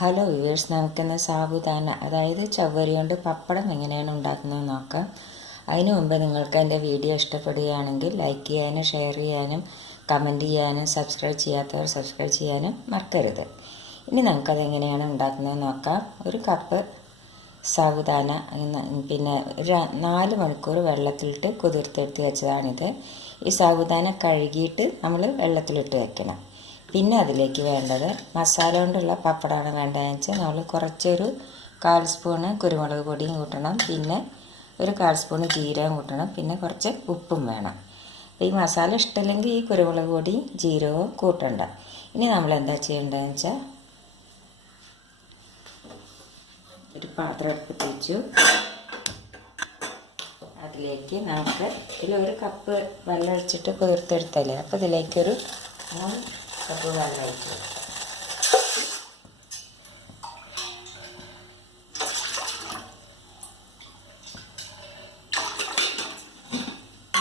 Hello viewers, നമുക്കിന്ന് സാബുദാന അതായത് ചവ്വരി കൊണ്ട് പപ്പടം എങ്ങനെയാണ് ഉണ്ടാക്കുന്നത് നോക്കാം. അതിനു മുമ്പ് നിങ്ങൾക്ക് എൻ്റെ വീഡിയോ ഇഷ്ടപ്പെടുകയാണെങ്കിൽ ലൈക്ക് ചെയ്യാനും ഷെയർ ചെയ്യാനും കമൻറ്റ് ചെയ്യാനും സബ്സ്ക്രൈബ് ചെയ്യാത്തവർ സബ്സ്ക്രൈബ് ചെയ്യാനും മറക്കരുത്. ഇനി നമുക്കത് എങ്ങനെയാണ് ഉണ്ടാക്കുന്നത് നോക്കാം. ഒരു കപ്പ് സാബുദാന പിന്നെ 4 മണിക്കൂർ വെള്ളത്തിലിട്ട് കുതിർത്തെടുത്ത് വെച്ചതാണിത്. ഈ സാബുദാന കഴുകിയിട്ട് നമ്മൾ വെള്ളത്തിലിട്ട് വെക്കണം. പിന്നെ അതിലേക്ക് വേണ്ടത് മസാല കൊണ്ടുള്ള പപ്പടമാണ് വേണ്ടതെന്ന് വെച്ചാൽ നമ്മൾ കുറച്ചൊരു 1/4 സ്പൂണ് കുരുമുളക് പൊടിയും കൂട്ടണം, പിന്നെ ഒരു 1/4 സ്പൂണ് ജീരകം കൂട്ടണം, പിന്നെ കുറച്ച് ഉപ്പും വേണം. ഈ മസാല ഇഷ്ടമില്ലെങ്കിൽ ഈ കുരുമുളക് പൊടി ജീരകവും കൂട്ടണ്ട. ഇനി നമ്മൾ എന്താ ചെയ്യേണ്ടതെന്ന് വെച്ചാൽ ഒരു പാത്രം എടുത്തിട്ട് വെച്ചു. അതിലേക്ക് നമുക്ക് ഇതിലൊരു കപ്പ് വെള്ളം ഒഴിച്ചിട്ട് കുതിർത്തെടുത്തല്ലേ, അപ്പോൾ ഇതിലേക്കൊരു 3 കപ്പ് വെള്ളം ഒഴിച്ചു.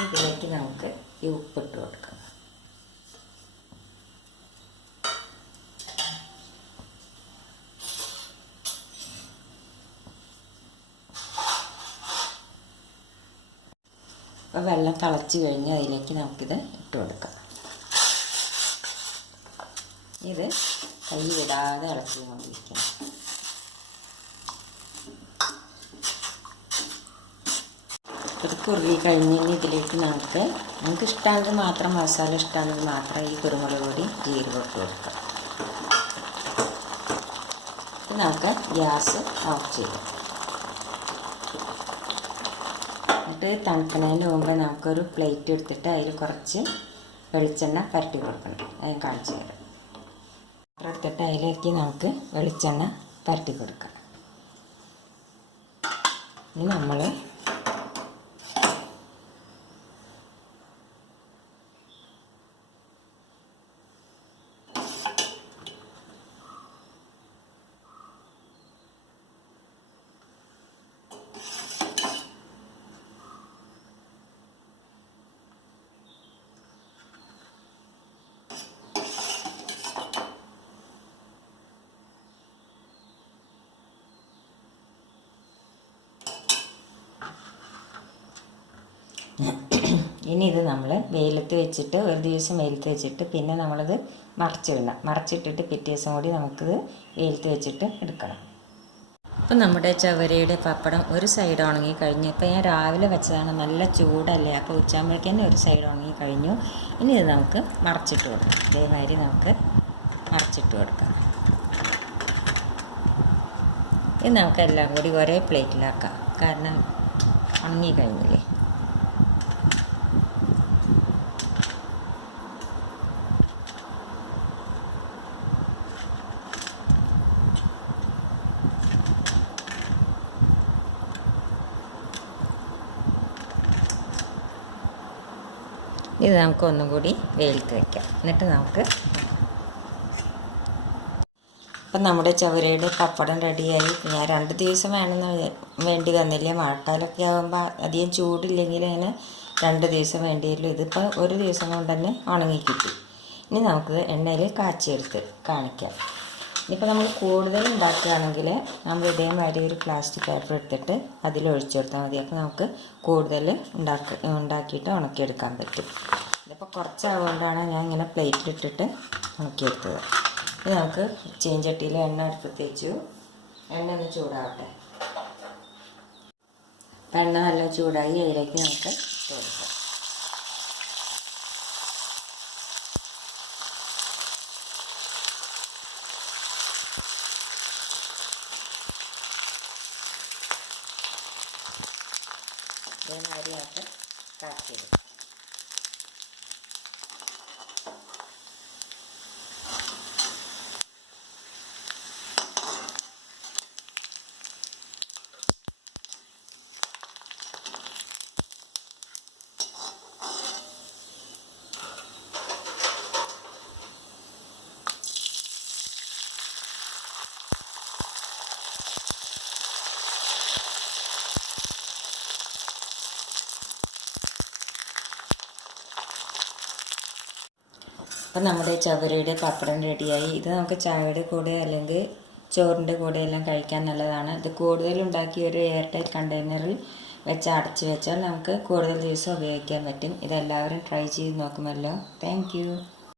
ഇതിലേക്ക് നമുക്ക് ഈ ഉപ്പിട്ട് കൊടുക്കാം. അപ്പോൾ വെള്ളം തിളച്ച് കഴിഞ്ഞ് അതിലേക്ക് നമുക്കിത് ഇട്ട് കൊടുക്കാം. ഇത് കൈ വിടാതെ ഇളക്കിക്കൊണ്ടിരിക്കണം. ഇത് കുറുകി കഴിഞ്ഞ് ഇതിലേക്ക് നമുക്ക് ഇഷ്ടമാണെങ്കിൽ മാത്രം മസാല ഇഷ്ടമാണെങ്കിൽ മാത്രം ഈ കുരുമുളക് പൊടി ജീരകം ഇട്ട് കൊടുക്കാം. ഇത് നമുക്ക് ഗ്യാസ് ഓഫ് ചെയ്യാം. എന്നിട്ട് തണുക്കണതിന് മുമ്പ് നമുക്കൊരു പ്ലേറ്റ് എടുത്തിട്ട് അതിൽ കുറച്ച് വെളിച്ചെണ്ണ പരട്ടി കൊടുക്കണം. അത് കാണിച്ചു തരാം. എടുത്തിട്ട് അതിലേക്ക് നമുക്ക് വെളിച്ചെണ്ണ പരട്ടി കൊടുക്കാം. ഇനി നമ്മൾ ഇനി ഇത് നമ്മൾ വെയിലത്ത് വെച്ചിട്ട് ഒരു ദിവസം വെയിലത്ത് വെച്ചിട്ട് പിന്നെ നമ്മളത് മറിച്ചിടണം. മറിച്ചിട്ടിട്ട് പിറ്റേ ദിവസം കൂടി നമുക്കിത് വെയിലത്ത് വെച്ചിട്ട് എടുക്കണം. അപ്പം നമ്മുടെ ചവരയുടെ പപ്പടം ഒരു സൈഡ് ഉണങ്ങി കഴിഞ്ഞു. ഇപ്പം ഞാൻ രാവിലെ വെച്ചതാണ്, നല്ല ചൂടല്ലേ, അപ്പോൾ ഉച്ചയാകുമ്പോഴേക്ക് തന്നെ ഒരു സൈഡ് ഉണങ്ങി കഴിഞ്ഞു. ഇനി ഇത് നമുക്ക് മറിച്ചിട്ട് കൊടുക്കാം. ഇതേമാതിരി നമുക്ക് മറിച്ചിട്ട് കൊടുക്കാം. ഇത് നമുക്കെല്ലാം കൂടി ഒരേ പ്ലേറ്റിലാക്കാം, കാരണം ഉണങ്ങി കഴിഞ്ഞില്ലേ. ഇത് നമുക്ക് ഒന്നും കൂടി വെയിലത്ത് വയ്ക്കാം. എന്നിട്ട് നമുക്ക് ഇപ്പം നമ്മുടെ ചവരയുടെ പപ്പടം റെഡിയായി. ഞാൻ 2 ദിവസം വേണ്ടി വന്നില്ല. മഴക്കാലമൊക്കെ ആകുമ്പോൾ അധികം ചൂടില്ലെങ്കിൽ അതിന് 2 ദിവസം വേണ്ടിയല്ലോ. ഇതിപ്പോൾ ഒരു ദിവസം കൊണ്ട് തന്നെ ഉണങ്ങി കിട്ടി. ഇനി നമുക്ക് എണ്ണയിൽ കാച്ചിയെടുത്ത് കാണിക്കാം. ഇനിയിപ്പോൾ നമ്മൾ കൂടുതൽ ഉണ്ടാക്കുകയാണെങ്കിൽ നമ്മൾ ഇതേമാതിരി ഒരു പ്ലാസ്റ്റിക് പേപ്പർ എടുത്തിട്ട് അതിലൊഴിച്ചു കൊടുത്താൽ മതി. അപ്പോൾ നമുക്ക് കൂടുതൽ ഉണ്ടാക്കിയിട്ട് ഉണക്കിയെടുക്കാൻ പറ്റും. ഇതിപ്പോൾ കുറച്ചാവുകൊണ്ടാണ് ഞാൻ ഇങ്ങനെ പ്ലേറ്റിലിട്ടിട്ട് ഉണക്കിയെടുത്തത്. ഇനി നമുക്ക് ചീഞ്ചട്ടിയിൽ എണ്ണ അടുപ്പത്ത് വെച്ചു. എണ്ണ ഒന്ന് ചൂടാവട്ടെ. അപ്പം എണ്ണ നല്ല ചൂടായി, അതിലേക്ക് നമുക്ക് ഇട്ട് കൊടുക്കാം. ഇതേമാതിരിയായിട്ട് കാച്ചിയെടുക്കും. അപ്പം നമ്മുടെ ചവരയുടെ പപ്പടം റെഡിയായി. ഇത് നമുക്ക് ചായയുടെ കൂടെ അല്ലെങ്കിൽ ചോറിൻ്റെ കൂടെയെല്ലാം കഴിക്കാൻ നല്ലതാണ്. ഇത് കൂടുതലുണ്ടാക്കി ഒരു എയർ ടൈറ്റ് കണ്ടെയ്നറിൽ വെച്ച് അടച്ച് വെച്ചാൽ നമുക്ക് കൂടുതൽ ദിവസം ഉപയോഗിക്കാൻ പറ്റും. ഇതെല്ലാവരും ട്രൈ ചെയ്ത് നോക്കുമല്ലോ. താങ്ക്